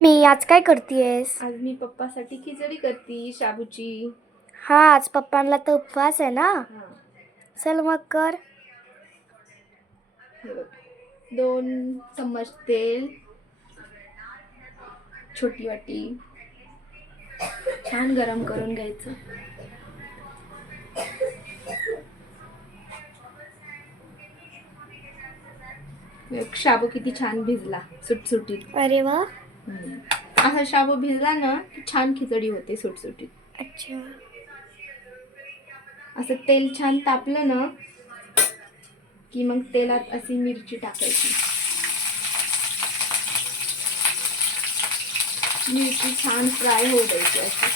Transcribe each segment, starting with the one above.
मी आज काय करतेयस आज मी पप्पासाठी खिचडी करते शाबूची हा आज पप्पांना तर उपवास आहे ना. चल मग कर. दोन चम्मच तेल छोटी वाटी छान गरम करून घ्यायचं शाबू किती छान भिजला सुटसुटीत अरे वा. असा शाबू भिजला ना की छान खिचडी होते सुटसुटीत. अच्छा. असं तेल छान तापलं ना की मग तेलात अशी मिरची टाकायची. मिरची छान फ्राय होऊ द्यायची अशी.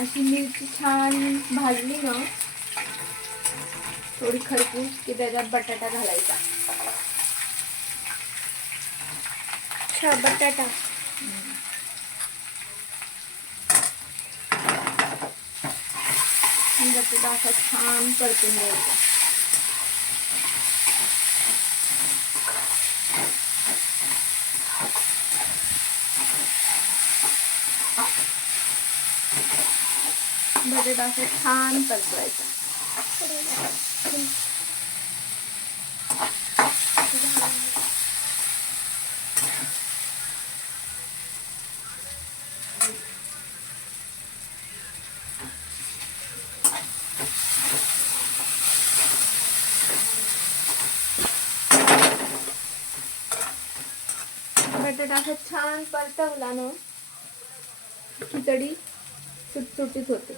अशी मिरची छान भाजली ना थोडी खरपूस की बटाटा घालायचा. अच्छा बटाटा. छान घ्यायचा. बटाटा छान परतवायचा. बटाटा असं छान परतवला ना. खिचडी सुटसुटीत होते.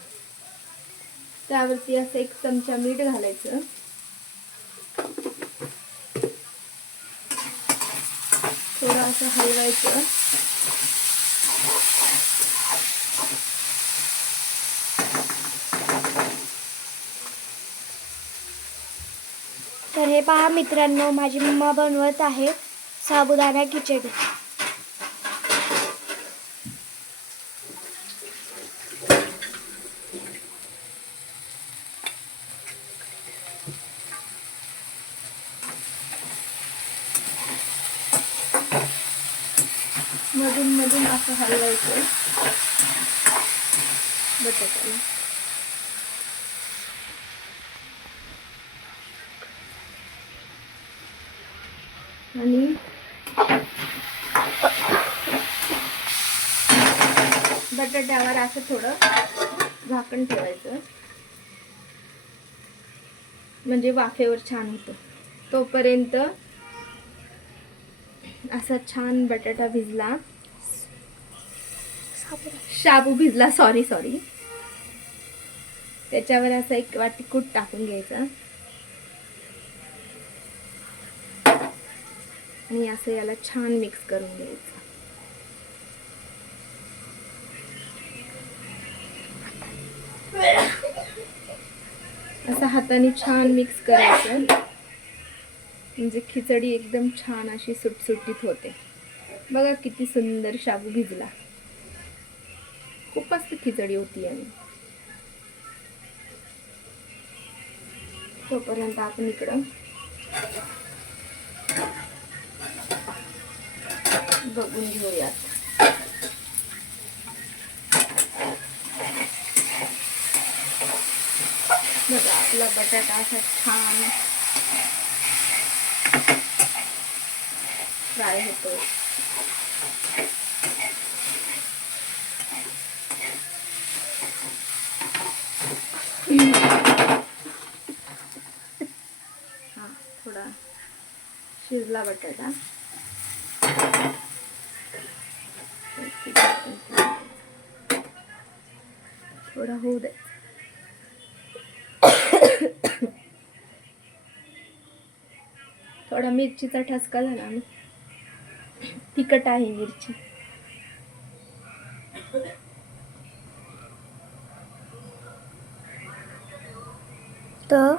त्यावरती असं एक चमचा मीठ घालायचं. थोडं असं हलवायचं. तर हे पहा मित्रांनो माझी मम्मा बनवत आहे साबुदाणा खिचडी मधून मधून असं हलवायचं. बटाट्याला. आणि बटाट्यावर असं थोडं झाकण ठेवायचं. म्हणजे वाफेवर छान होतं. तोपर्यंत असा छान बटाटा भिजला. शाबू भिजला. सॉरी सॉरी त्याच्यावर असं एक वाटी कूट टाकून घ्यायचं. आणि असं याला छान मिक्स करून घ्यायचं. असं हाताने छान मिक्स करायचं. म्हणजे खिचडी एकदम छान अशी सुटसुटीत होते. बघा किती सुंदर शाबू भिजला. खूप मस्त खिचडी होती आणि. तोपर्यंत आपण इकडं बघून घेऊयात. बघा आपला बटाटा असा छान फ्राय होतो हा थोडा शिजला बटाटा. थोडा होऊ दे. थोडा मिरचीचा ठसका झाला तिखट आहे मिरची तर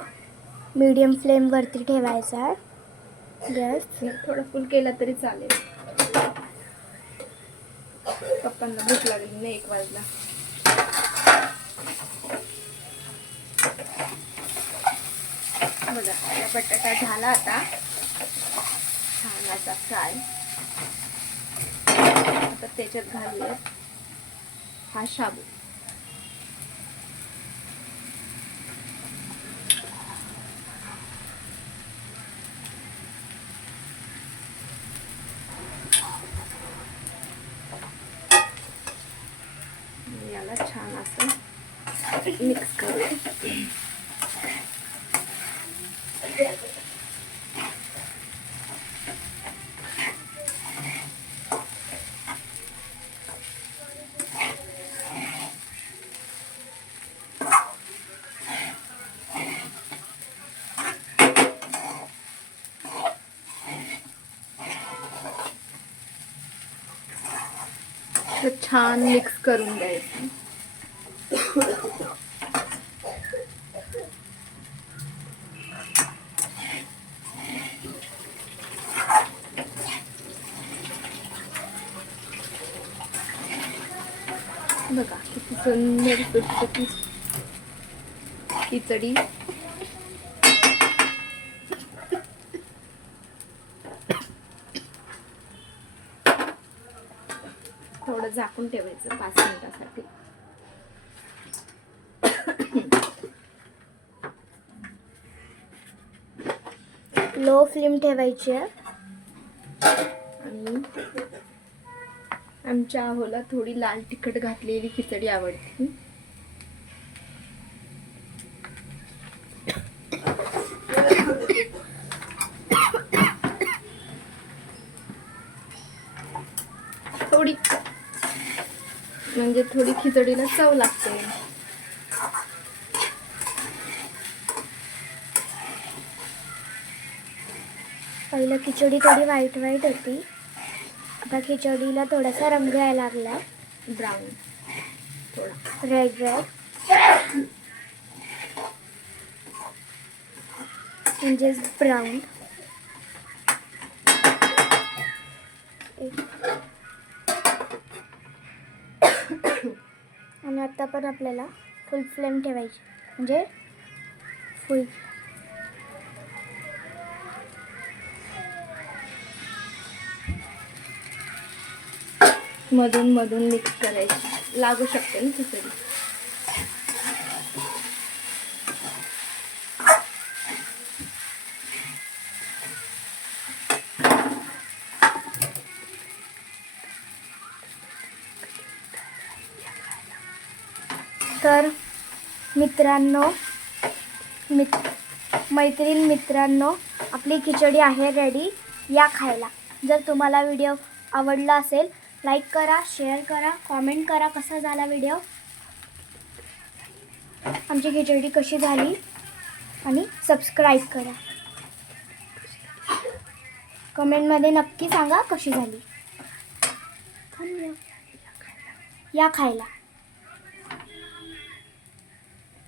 मीडियम फ्लेमवरती ठेवायचा. आहे गॅस थोडा फुल केला तरी चालेल. पप्पांना भूक लागली नाही एक वाजला. बघा आपला बटाटा झाला आता. छान असा फ्राय. आता त्याच्यात घालूया हा शाबू आणि याला छान असं मिक्स करूया छान मिक्स करून द्यायचं. बघा किती सुंदर सुटसुटीत खिचडी. थोडं झाकून ठेवायचं पाच मिनिटासाठी. लो फ्लेम ठेवायची आहे. आणि आमच्या आहोला थोडी लाल तिखट घातलेली खिचडी आवडते. थोडी म्हणजे थोडी खिचडीला चव लागते. पहिलं खिचडी थोडी वाईट वाईट होती. आता खिचडीला थोडासा रंग यायला लागला. ब्राऊन थोडा रेड रेड म्हणजेच ब्राऊन आणि आता पण आपल्याला फुल फ्लेम ठेवायची. म्हणजे फुल मधून मधून मिक्स करायची. लागू शकते ना खिचडी तर मित्रांनो मित मैत्रीण मित्रांनो आपली खिचडी आहे रेडी या खायला. जर तुम्हाला व्हिडिओ आवडला असेल लाईक करा शेअर करा कॉमेंट करा कसा झाला व्हिडिओ. आमची खिचडी कशी झाली आणि सबस्क्राईब करा. कमेंटमध्ये नक्की सांगा कशी झाली. या खायला.